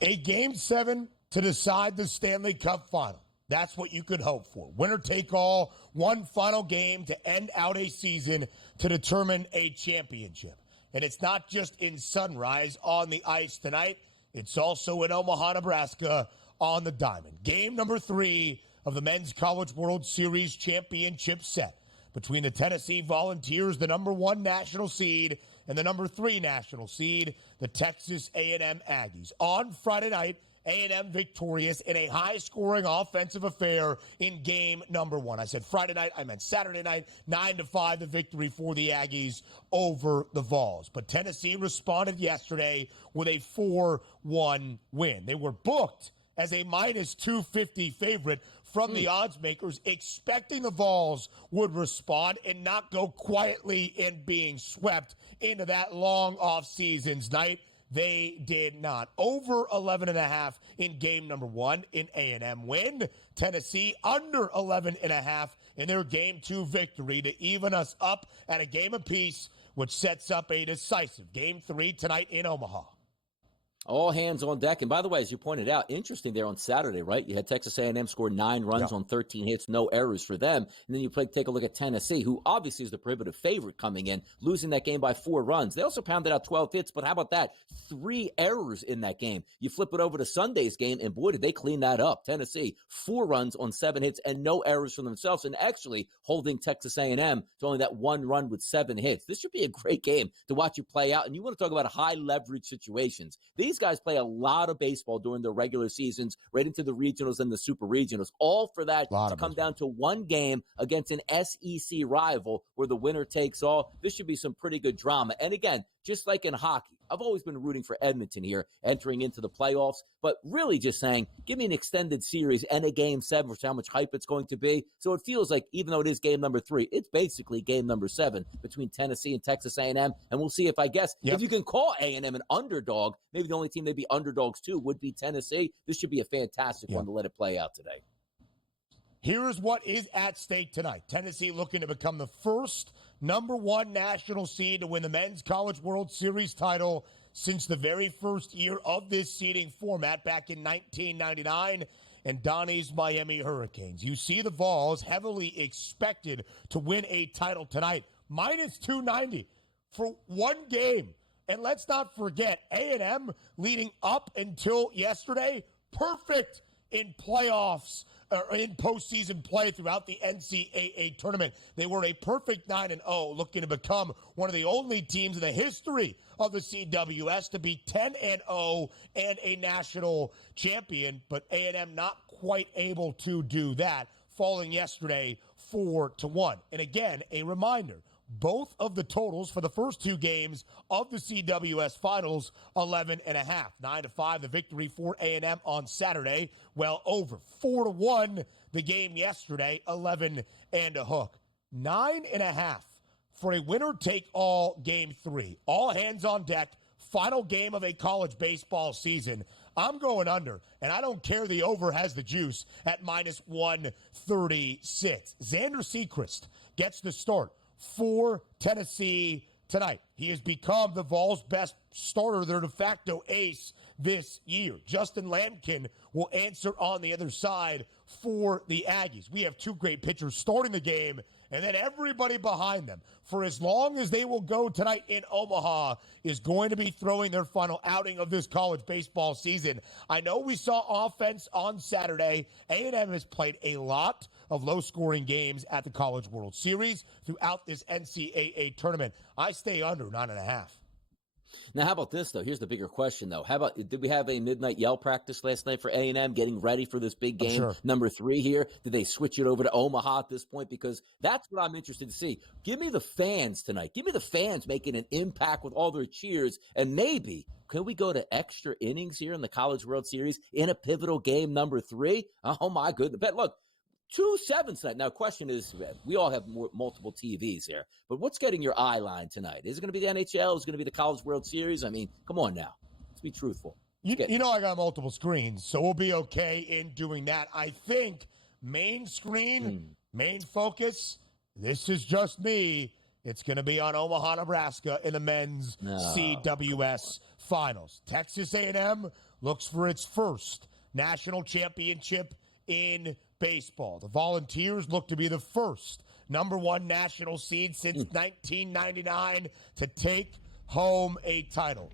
A Game 7 to decide the Stanley Cup final. That's what you could hope for. Winner take all, one final game to end out a season to determine a championship. And it's not just in Sunrise on the ice tonight. It's also in Omaha, Nebraska on the diamond. Game number 3 of the Men's College World Series championship set between the Tennessee Volunteers, the number 1 national seed, and the number 3 national seed, the Texas A&M Aggies. On Friday night, A&M victorious in a high-scoring offensive affair in game number 1. I said Friday night, I meant Saturday night, 9-5, the victory for the Aggies over the Vols. But Tennessee responded yesterday with a 4-1 win. They were booked as a minus 250 favorite from the odds makers, expecting the Vols would respond and not go quietly in being swept into that long off-season's night. They did not. Over 11.5 in game number 1 in A&M win. Tennessee under 11.5 in their game 2 victory to even us up at a game apiece, which sets up a decisive game 3 tonight in Omaha. All hands on deck. And by the way, as you pointed out, interesting there on Saturday, right? You had Texas A&M score 9 runs on 13 hits, no errors for them. And then you take a look at Tennessee, who obviously is the prohibitive favorite coming in, losing that game by 4 runs. They also pounded out 12 hits, but how about that? 3 errors in that game. You flip it over to Sunday's game, and boy, did they clean that up. Tennessee, 4 runs on 7 hits and no errors from themselves, and actually holding Texas A&M to only that 1 run with 7 hits. This should be a great game to watch you play out. And you want to talk about high leverage situations. These guys play a lot of baseball during their regular seasons, right into the regionals and the super regionals, all for that to come down to one game against an SEC rival where the winner takes all. This should be some pretty good drama. And again, just like in hockey, I've always been rooting for Edmonton here entering into the playoffs, but really just saying, give me an extended series and a game 7 for how much hype it's going to be. So it feels like, even though it is game number 3, it's basically game number 7 between Tennessee and Texas A&M. And we'll see if, I guess, if you can call A&M an underdog, maybe the only team they'd be underdogs to would be Tennessee. This should be a fantastic one to let it play out today. Here's what is at stake tonight. Tennessee looking to become the first number 1 national seed to win the Men's College World Series title since the very first year of this seeding format back in 1999 and Donnie's Miami Hurricanes. You see the Vols heavily expected to win a title tonight, minus 290 for 1 game. And let's not forget, A&M leading up until yesterday, perfect in playoffs, or in postseason play throughout the NCAA tournament. They were a perfect 9-0, looking to become one of the only teams in the history of the CWS to be 10-0 and a national champion, but A&M not quite able to do that, falling yesterday 4-1. And again, a reminder, both of the totals for the first 2 games of the CWS Finals, 11.5. 9-5, the victory for A&M on Saturday. Well over. 4-1, the game yesterday, 11 and a hook. 9.5 for a winner-take-all game 3. All hands on deck. Final game of a college baseball season. I'm going under, and I don't care the over has the juice at minus 136. Xander Sechrist gets the start for Tennessee tonight. He has become the Vols' best starter, their de facto ace this year. Justin Lampkin will answer on the other side for the Aggies. We have 2 great pitchers starting the game, and then everybody behind them, for as long as they will go tonight in Omaha, is going to be throwing their final outing of this college baseball season. I know we saw offense on Saturday. A&M has played a lot of low-scoring games at the College World Series throughout this NCAA tournament. I stay under 9.5. Now, how about this, though? Here's the bigger question, though. How about, did we have a midnight yell practice last night for A&M getting ready for this big game, number 3 here? Did they switch it over to Omaha at this point? Because that's what I'm interested to see. Give me the fans tonight. Give me the fans making an impact with all their cheers. And maybe, can we go to extra innings here in the College World Series in a pivotal game number 3? Oh, my goodness. But look, 2-7 tonight. Now, question is, we all have multiple TVs here, but what's getting your eye line tonight? Is it going to be the NHL? Is it going to be the College World Series? I mean, come on now. Let's be truthful. You know I got multiple screens, so we'll be okay in doing that. I think main screen, main focus, this is just me. It's going to be on Omaha, Nebraska in the men's CWS Finals. Texas A&M looks for its first national championship in baseball. The Volunteers look to be the first number one national seed since 1999 to take home a title.